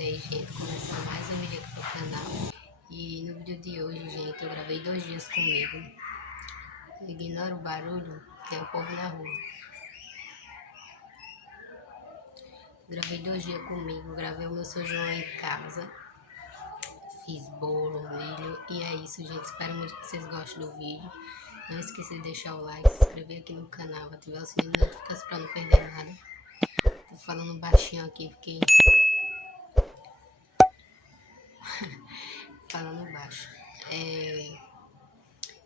vocês, gente? Começando mais um vídeo aqui pro canal. E no vídeo de hoje, gente, eu gravei 2 dias comigo. Ignora o barulho, tem o povo na rua. Gravei 2 dias comigo, gravei o meu São João em casa. Fiz bolo, milho. E é isso, gente. Espero muito que vocês gostem do vídeo. Não esqueça de deixar o like, se inscrever aqui no canal, ativar o sininho de notificações pra não perder nada. Tô falando baixinho aqui porque... falando baixo.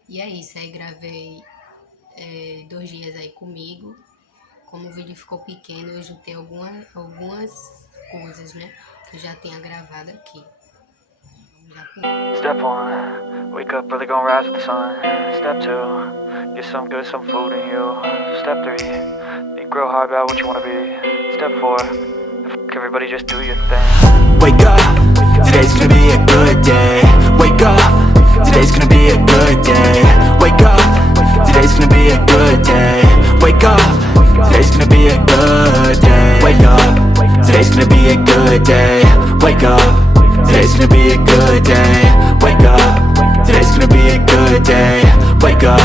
E é isso, aí gravei 2 dias aí comigo. Como o vídeo ficou pequeno, eu juntei algumas coisas, né, que eu já tinha gravado aqui. Step 1, wake up early, gonna rise with the sun. Step 2, get some good, some food in you. Step 3, think real hard about what you wanna be. Step 4, everybody just do your thing. Wake up, today's gonna be a good day. Wake up, today's gonna be a good day. Wake up, today's gonna be a good day. Wake up, today's gonna be a good day. Wake up, today's gonna be a good day. Wake up, today's gonna be a good day. Wake up, today's gonna be a good day. Wake up,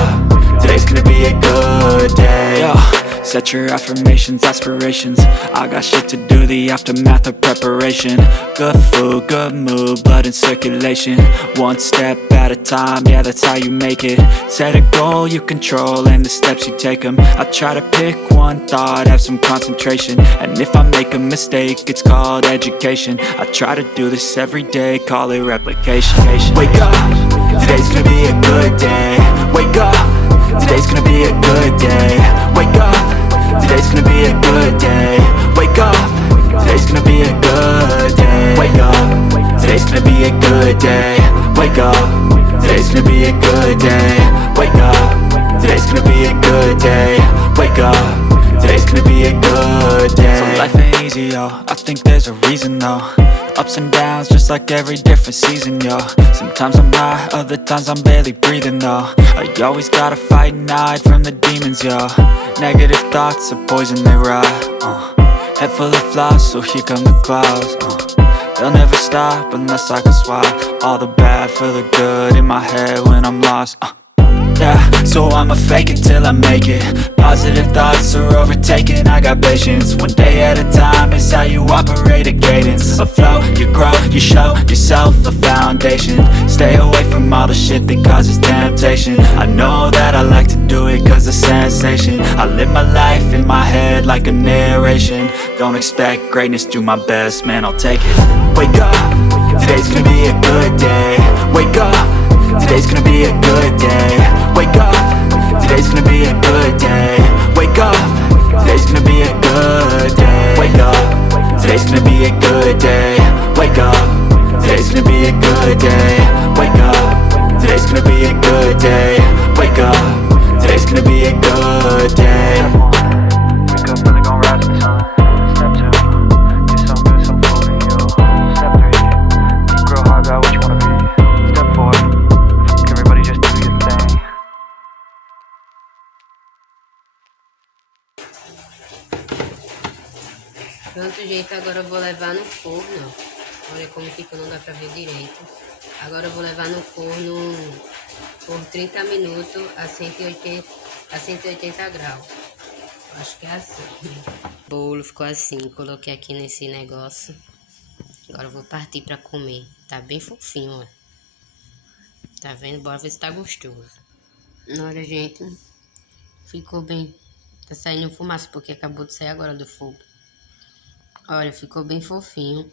today's gonna be a good day. Yo, set your affirmations, aspirations. I got shit to do, the aftermath of preparation. Good food, good mood, blood in circulation. One step at a time, yeah, that's how you make it. Set a goal you control and the steps you take them. I try to pick one thought, have some concentration. And if I make a mistake, it's called education. I try to do this every day, call it replication. Wake up, today's gonna be a good day. Wake up, today's gonna be a good day. Wake up, today's gonna be a good day. Wake up, today's gonna be a good day. Wake up, today's gonna be a good day. Wake up, today's gonna be a good day. Wake up, today's gonna be a good day. Wake up, today's gonna be a good day. So life ain't easy, yo, I think there's a reason though. Ups and downs, just like every different season, yo. Sometimes I'm high, other times I'm barely breathing, though. I always gotta fight and hide from the demons, yo. Negative thoughts are poison, they rot. Head full of flies, so here come the clouds. They'll never stop unless I can swap all the bad for the good in my head when I'm lost. Yeah, so I'ma fake it till I make it. Positive thoughts are overtaken, I got patience. One day at a time is how you operate a cadence. A flow, you grow, you show yourself a foundation. Stay away from all the shit that causes temptation. I know that I like to do it cause it's sensation. I live my life in my head like a narration. Don't expect greatness, do my best, man, I'll take it. Wake up, today's gonna be a good day. Wake up, today's gonna be a good day. Wake up, today's gonna be a good day. Wake up, today's gonna be a good day. Wake up, today's gonna be a good day. Wake up, today's gonna be a good day. Wake up, today's gonna be a good day. Wake up, today's gonna be a good day. Wake up early, gonna rise with the sun. Step 2, get some good, some food in you. Step 3, think real hard about what you wanna be. Step 4, everybody just do your thing. Pronto, gente, agora eu vou levar no forno. Olha como fica, não dá pra ver direito. Agora eu vou levar no forno por 30 minutos a 180 graus. Acho que é assim. O bolo ficou assim, coloquei aqui nesse negócio. Agora eu vou partir pra comer. Tá bem fofinho, ó. Tá vendo? Bora ver se tá gostoso. Olha, gente, ficou bem. Tá saindo fumaça porque acabou de sair agora do fogo. Olha, ficou bem fofinho.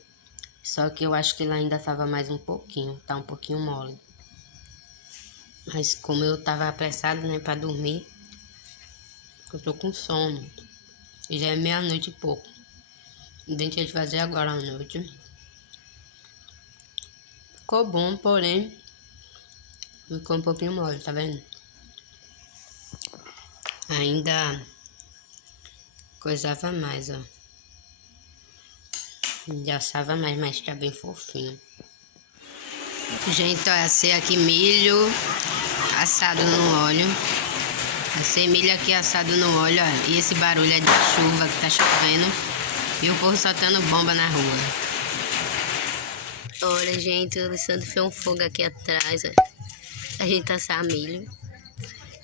Só que eu acho que ele ainda tava mais um pouquinho. Tá um pouquinho mole. Mas como eu tava apressado, né, pra dormir, eu tô com sono. E já é meia-noite e pouco. Deixei de fazer agora à noite. Ficou bom, porém ficou um pouquinho mole, tá vendo? Ainda coisava mais, ó. Já assava mais, mas tá bem fofinho. Gente, ó, assei aqui milho assado no óleo. Assei milho aqui assado no óleo, ó. E esse barulho é de chuva que tá chovendo. E o povo soltando bomba na rua. Olha, gente, o Alessandro fez um fogo aqui atrás, ó. A gente assar milho.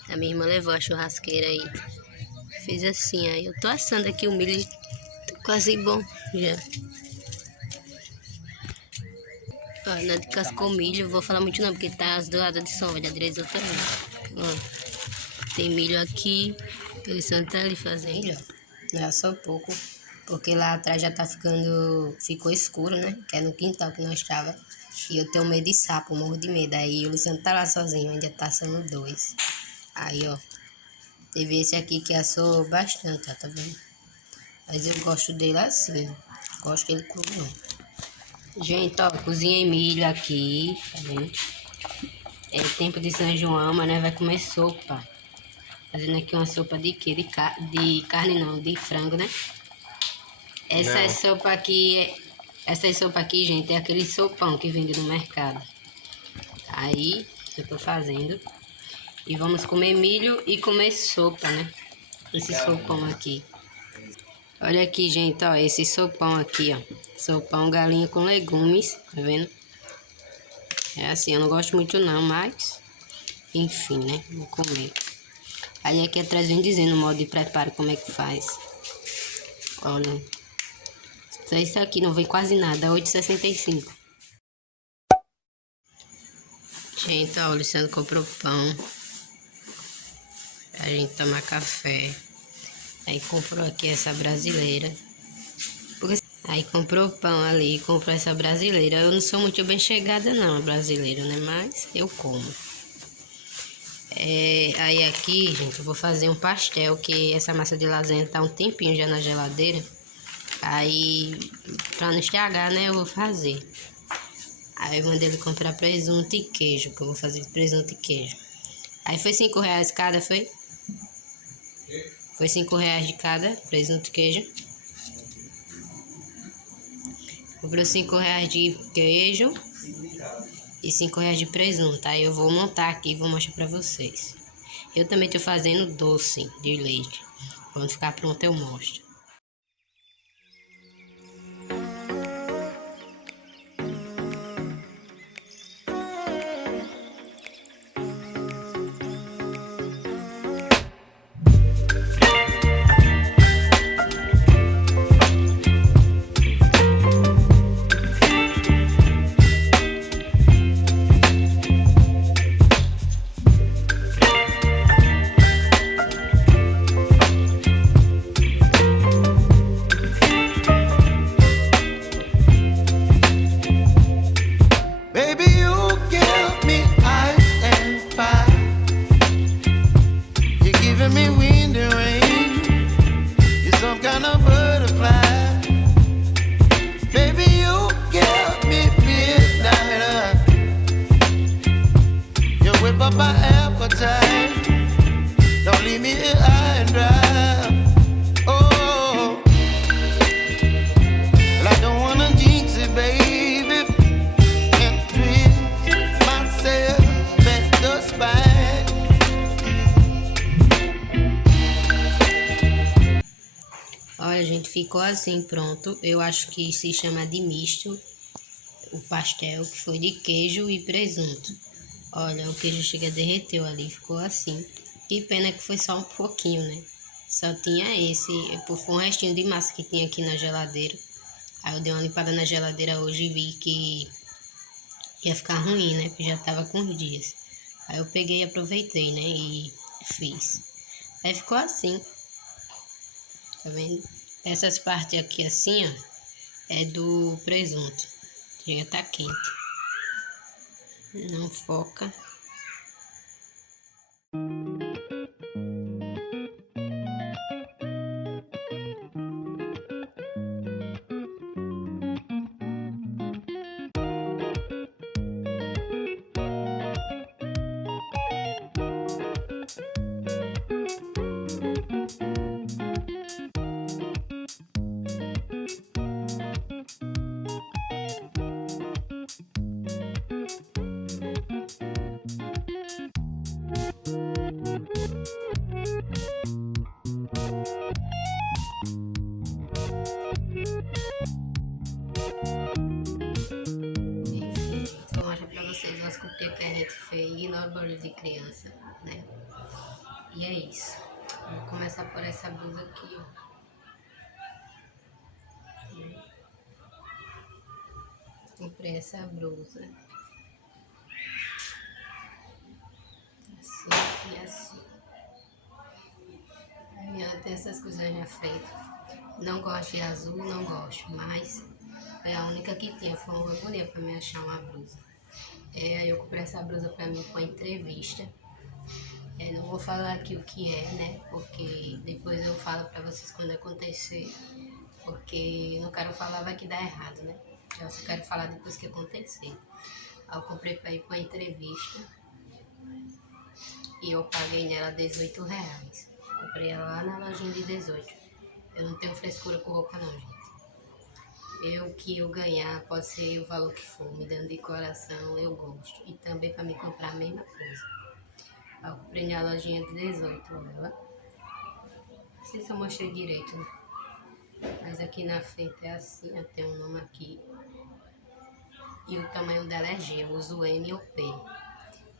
A minha irmã levou a churrasqueira aí. Fiz assim, aí eu tô assando aqui o milho. Tá quase bom já. Ó, na de cascou milho, vou falar muito não, porque tá as do lado de som, vai dar direito também. Ó, tem milho aqui, o Alessandro tá ali fazendo, ó. Já só pouco, porque lá atrás já tá ficou escuro, né? Que é no quintal que nós estava. E eu tenho medo de sapo, morro de medo. Aí o Luciano tá lá sozinho, ainda tá assando 2. Aí, ó, teve esse aqui que assou bastante, ó, tá vendo? Mas eu gosto dele assim, gosto dele cru não. Gente, ó, cozinhei milho aqui, tá vendo? É tempo de São João, mas nós vai comer sopa. Fazendo aqui uma sopa de quê? De carne não, de frango, né? Essa sopa aqui, gente, é aquele sopão que vende no mercado. Aí, eu tô fazendo. E vamos comer milho e comer sopa, né? Esse sopão aqui. Olha aqui, gente, ó, esse sopão aqui, ó. Sopão galinha com legumes, tá vendo? É assim, eu não gosto muito não, mas... enfim, né? Vou comer. Aí aqui atrás vem dizendo o modo de preparo, como é que faz. Olha. Só isso aqui, não vem quase nada, 8,65. Gente, ó, o Luciano comprou pão. Pra gente tomar café. Aí comprou aqui essa brasileira. Aí comprou pão ali, comprou essa brasileira. Eu não sou muito bem chegada não, a brasileira, né? Mas eu como. Aí aqui, gente, eu vou fazer um pastel, que essa massa de lasanha tá um tempinho já na geladeira. Aí, pra não estragar, né, eu vou fazer. Aí eu mandei ele comprar presunto e queijo, que eu vou fazer presunto e queijo. Aí foi R$5 cada, foi? Foi R$5 de cada, presunto e queijo. Comprou R$5 de queijo e R$5 de presunto. Aí eu vou montar aqui e vou mostrar pra vocês. Eu também tô fazendo doce de leite. Quando ficar pronto eu mostro. Up my appetite. Don't leave me here high and dry. Oh, well, I don't wanna jinx it, baby, and twist myself at the spine. Olha, gente, ficou assim, pronto. Eu acho que se chama de misto o pastel, que foi de queijo e presunto. Olha, o queijo chega a derreteu ali, ficou assim. Que pena que foi só um pouquinho, né? Só tinha esse, foi um restinho de massa que tinha aqui na geladeira. Aí eu dei uma limpada na geladeira hoje e vi que ia ficar ruim, né? Porque já tava com uns dias. Aí eu peguei e aproveitei, né? E fiz. Aí ficou assim. Tá vendo? Essas partes aqui assim, ó, é do presunto. Já tá quente. Não foca. vocês umas comprinhas que a gente fez, ignora o barulho de criança, né? E é isso. Vou começar por essa blusa aqui, ó. Comprei essa blusa. Assim e assim. Aí ela tem essas coisas na frente. Não gosto de azul, não gosto, mas foi a única que tinha. Foi uma agonia pra me achar uma blusa. Aí eu comprei essa blusa pra mim com a entrevista. Não vou falar aqui o que é, né? Porque depois eu falo pra vocês quando acontecer. Porque não quero falar, vai que dá errado, né? Eu só quero falar depois que acontecer. Aí eu comprei pra ir pra entrevista. E eu paguei nela R$18. Comprei ela lá na lojinha de 18. Eu não tenho frescura com roupa não, gente. O que eu ganhar, pode ser o valor que for, me dando de coração, eu gosto. E também para me comprar a mesma coisa. Eu comprei na lojinha de 18 ela. Não sei se eu mostrei direito, né? Mas aqui na frente é assim, ó, tem um nome aqui. E o tamanho dela é G, eu uso M ou P.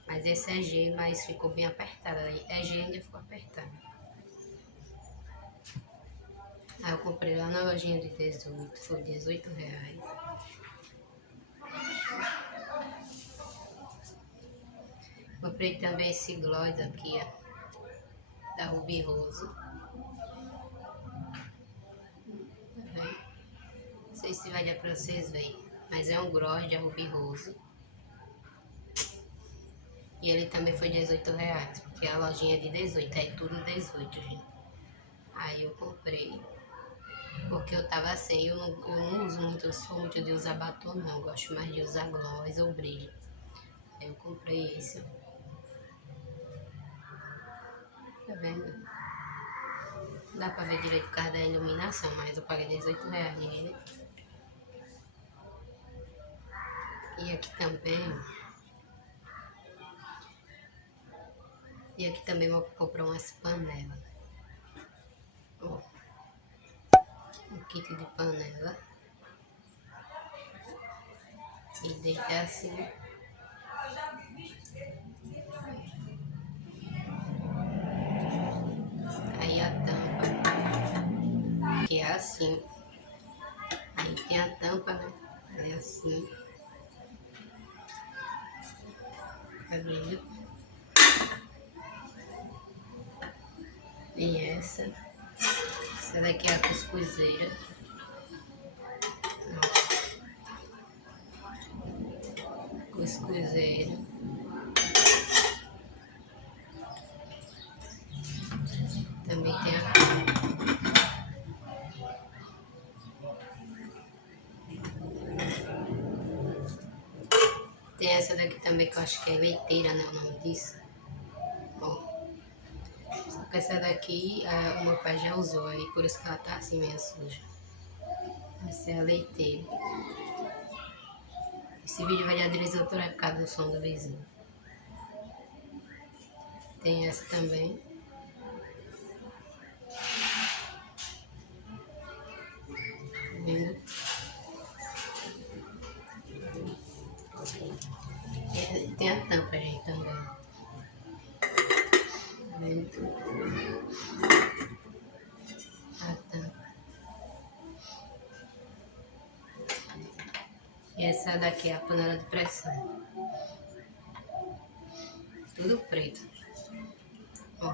Mas esse é G, mas ficou bem apertado. É G, ainda ficou apertado. Aí eu comprei lá na lojinha de 18, foi R$18. Comprei também esse gloss aqui, ó, da Ruby Rose. Tá vendo? Não sei se vai dar pra vocês verem, mas é um gloss da Ruby Rose. E ele também foi R$18, porque a lojinha é de 18, é tudo 18, gente. Aí eu comprei, porque eu tava sem, eu não uso muito, eu sou muito de usar batom não, eu gosto mais de usar gloss ou brilho. Aí eu comprei esse, ó. Tá vendo? Não dá pra ver direito por causa da iluminação, mas eu paguei R$18 nele. E aqui também vou comprar umas panelas. Ó, um kit de panela. E deixa assim. Aí a tampa, que é assim. Aí tem a tampa, né? É assim. Abrindo. E essa daqui é a cuscuzeira. Cuscuzeira. Também tem a tem essa daqui também que eu acho que é leiteira, né? O nome disso. Bom. Só que essa daqui o meu pai já usou aí, por isso que ela tá assim meio suja. Essa é a leiteira. Esse vídeo vai dar direito autoral por causa do som do vizinho. Tem essa também. Tá vendo? Tem a tampa aí também. Tá vendo? A tampa. E essa daqui é a panela de pressão. Tudo preto. Ó.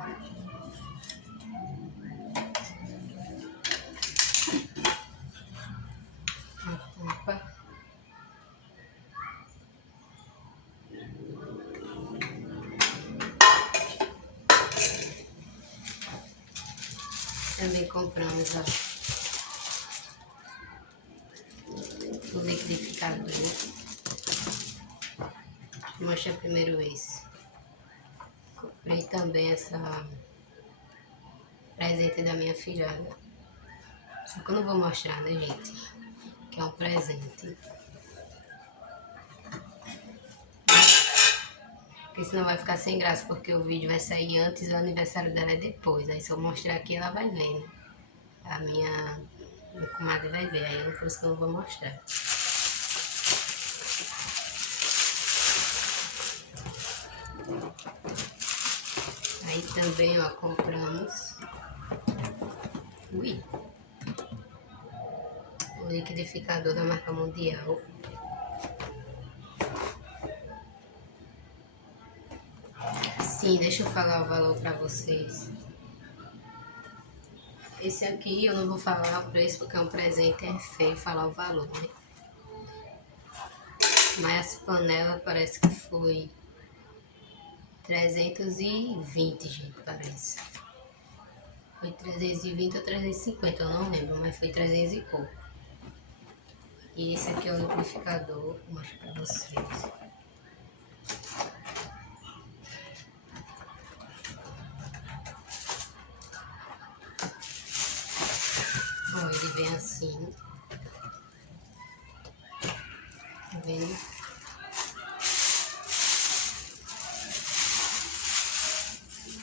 A tampa. Também compramos, ó, o liquidificador. Vou mostrar primeiro esse. Comprei também essa presente da minha filhada. Só que eu não vou mostrar, né, gente? Que é um presente. Porque senão vai ficar sem graça, porque o vídeo vai sair antes e o aniversário dela é depois. Aí se eu mostrar aqui, ela vai ver, né? A minha comadre vai ver, aí por isso que eu não vou mostrar. também, ó, compramos o liquidificador da marca Mundial. Sim, deixa eu falar o valor para vocês. Esse aqui eu não vou falar o preço porque é um presente, é feio falar o valor, né? Mas essa panela parece que foi 320, gente, parece. Foi 320 ou 350, eu não lembro, mas foi 300 e pouco. E esse aqui é o liquidificador, vou mostrar pra vocês. Ó, ele vem assim. Tá vendo?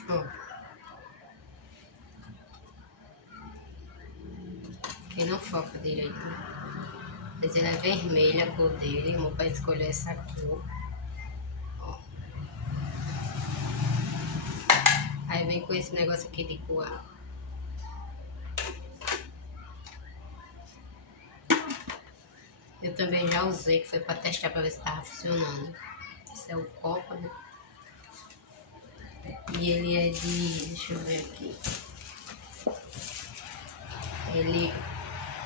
Ó. Ele não foca direito, né? Mas ele é vermelho a cor dele. Eu vou escolher essa cor. Ó. Aí vem com esse negócio aqui de coar. Eu também já usei, que foi para testar para ver se estava funcionando. Esse é o copo, né? E ele é de... deixa eu ver aqui.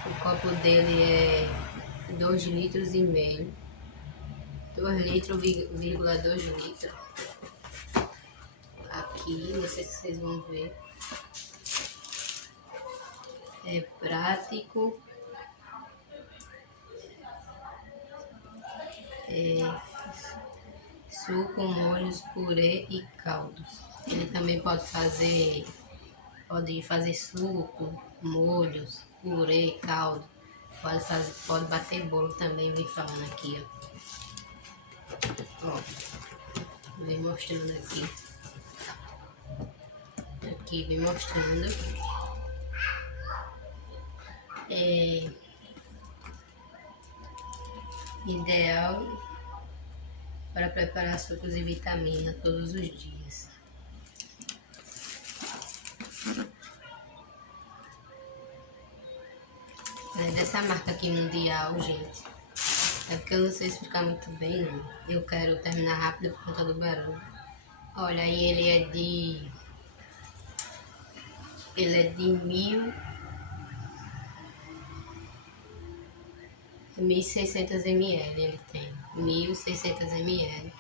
O copo dele é 2,5 litros. 2,2 litros. Aqui, não sei se vocês vão ver. É prático. Suco, molhos, purê e caldos. Ele também pode fazer suco, molhos, purê, caldo. Pode bater bolo também, vem falando aqui, ó. Vem mostrando aqui. Aqui vem mostrando. É ideal para preparar sucos e vitaminas todos os dias. É dessa marca aqui Mundial, gente. É porque eu não sei explicar muito bem, não. Eu quero terminar rápido por conta do barulho. Olha, aí ele é de 1.600 ml, ele tem 1.600 ml.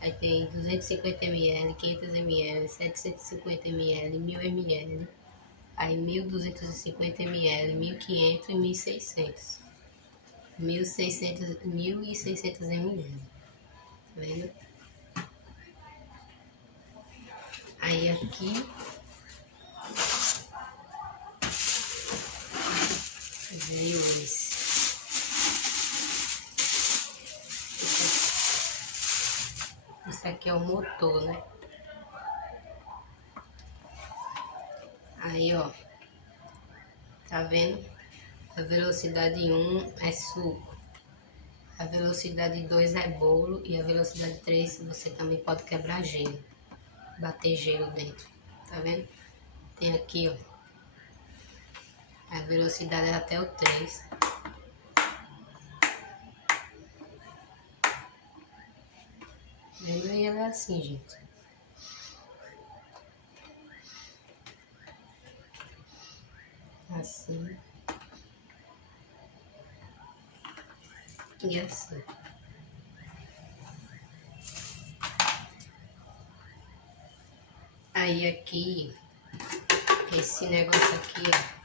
Aí tem 250 ml, 500 ml, 750 ml, 1.000 ml. Aí 1.250 ml, 1.500 e 1.600. 1.600 ml. Tá vendo? Aí aqui veio esse. Esse aqui é o motor, né? Aí, ó. Tá vendo? A velocidade 1 é suco. A velocidade 2 é bolo. E a velocidade 3 você também pode quebrar gelo. Bater gelo dentro. Tá vendo? Tem aqui, ó. A velocidade é até o 3. Vendo? E ela é assim, gente. Assim. E assim. Aí aqui, esse negócio aqui, ó.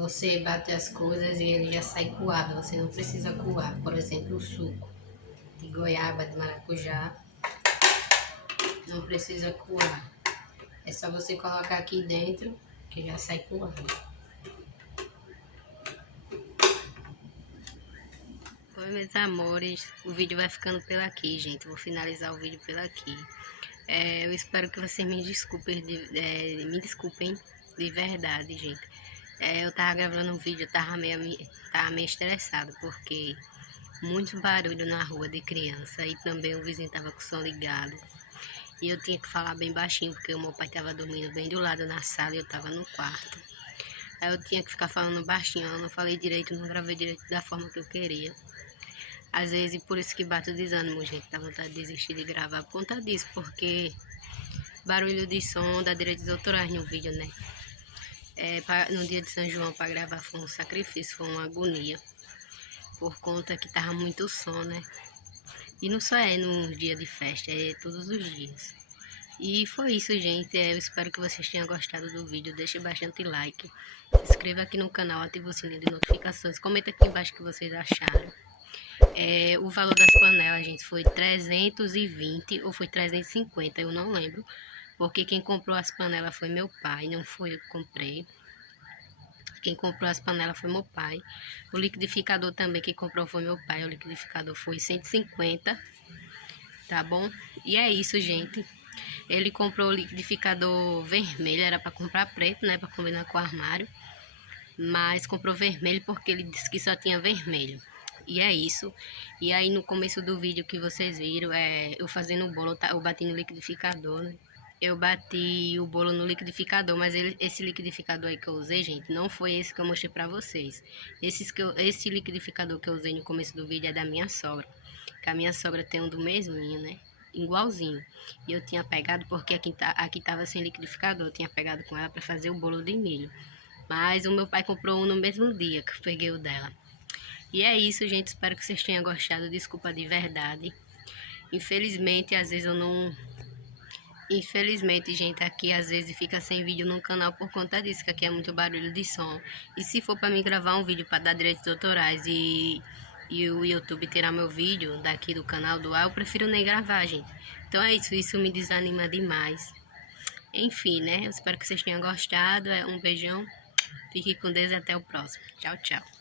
Você bate as coisas e ele já sai coado. Você não precisa coar. Por exemplo, o suco de goiaba, de maracujá. Não precisa coar. É só você colocar aqui dentro que já sai coado. Oi, meus amores. O vídeo vai ficando por aqui, gente. Vou finalizar o vídeo por aqui. Eu espero que vocês me desculpem de verdade, gente. Eu tava gravando um vídeo, tava meio estressado, porque muito barulho na rua de criança e também o vizinho tava com o som ligado. E eu tinha que falar bem baixinho, porque o meu pai tava dormindo bem do lado na sala e eu tava no quarto. Aí eu tinha que ficar falando baixinho, eu não falei direito, não gravei direito da forma que eu queria. Às vezes, por isso que bate o desânimo, gente, dá vontade de desistir de gravar por conta disso, porque barulho de som dá direitos autorais no vídeo, né? No dia de São João, para gravar, foi um sacrifício, foi uma agonia, por conta que tava muito som, né? E não só é no dia de festa, é todos os dias. E foi isso, gente. Eu espero que vocês tenham gostado do vídeo. Deixe bastante like. Se inscreva aqui no canal, ative o sininho de notificações. Comenta aqui embaixo o que vocês acharam. O valor das panelas, gente, foi 320 ou foi 350, eu não lembro. Porque quem comprou as panelas foi meu pai, não foi eu que comprei. Quem comprou as panelas foi meu pai. O liquidificador também, quem comprou foi meu pai. O liquidificador foi 150, tá bom? E é isso, gente. Ele comprou o liquidificador vermelho, era para comprar preto, né, para combinar com o armário. Mas comprou vermelho porque ele disse que só tinha vermelho. E é isso. E aí no começo do vídeo que vocês viram, eu fazendo o bolo, eu bati no liquidificador, né? Eu bati o bolo no liquidificador, mas esse liquidificador aí que eu usei, gente, não foi esse que eu mostrei pra vocês. Esse liquidificador que eu usei no começo do vídeo é da minha sogra. Que a minha sogra tem um do mesminho, né? Igualzinho. E eu tinha pegado, porque aqui tava sem liquidificador, eu tinha pegado com ela pra fazer o bolo de milho. Mas o meu pai comprou um no mesmo dia que eu peguei o dela. E é isso, gente. Espero que vocês tenham gostado. Desculpa de verdade. Infelizmente, às vezes eu não... Infelizmente, gente, aqui às vezes fica sem vídeo no canal por conta disso, que aqui é muito barulho de som. E se for para mim gravar um vídeo para dar direitos autorais e o YouTube tirar meu vídeo daqui do canal do ar, eu prefiro nem gravar, gente. Então é isso me desanima demais. Enfim, né? Eu espero que vocês tenham gostado. Um beijão. Fique com Deus e até o próximo. Tchau, tchau.